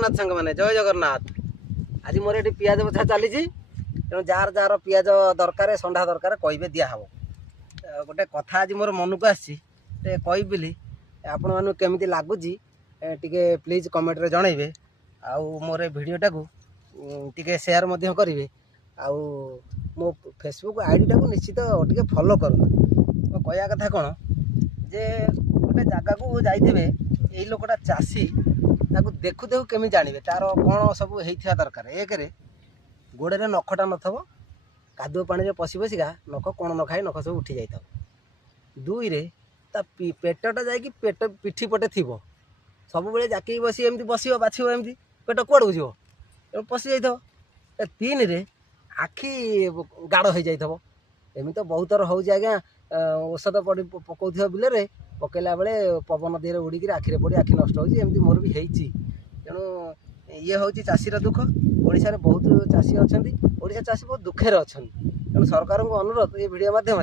जगन्नाथ सांग मैंने जय जगन्नाथ। आज मोर ये पियाज बछा चली तेणु जार जार पियाज दरकार संडा दरकार कहे दिहब गोटे कथा आज मोर मन को आसी कहबिली आपण मानू केमी लगुच टे प्लीज कमेंट रे जनइबे आउ मोर भिडटा को टे सेयार करेंगे आउ मो फेसबुक आईडी को निश्चित टे फॉलो कर कहया कथा कौन जे गोटे जगह को जाइए यही लोकटा चाषी ताकू देखु देखु केमी जानवे तार कौन सब होता दरकार एक गोड़े नखटा नथब कादुओ पानी पशि पशिका नख कौन न खाई नख सब उठी जाता दुई रे ता पेटटा जाकि पेट पिठी पटे थी सब बेले जाकि बसी एमती बस बाछव एमती पेट कौड़ जीव पशि जाइए तीन रे आखि गाढ़ हो जाइए एमती तो बहुत थर हो आज्ञा औषध पड़ पकाउ बिल पकड़ा बेले पवन देह उड़ी आखिरे पड़ी आखि नष्ट होती मोर भी होती तेणु ये हूँ चाषीर दुख ओडिशा रे बहुत चाषी अच्छा ओडिशा चाषी बहुत दुखे अच्छा तेणु सरकार को अनुरोध ये वीडियो माध्यम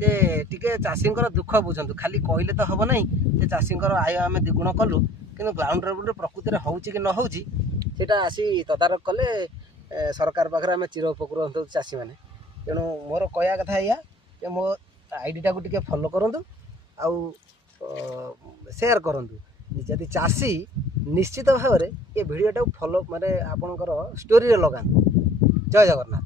जे टिके चाषी दुख बुझंतु खाली कहले तो हम ना चाषी आय आम द्विगुण कलु कि ग्राउंड लेवल प्रकृति में होची कि न होची सेटा आसी तदारख कले सरकार पाखे आम चिर उपकृत हूँ चाषी मैंने तेणु मोर कहया कथा या मो आईडीटा को टिके फॉलो करंतु आउ शेयर करंतु जदि चाषी निश्चित भाव में ये वीडियोटा फॉलो माने आपणकर स्टोरी लगांतु। जय जगन्नाथ।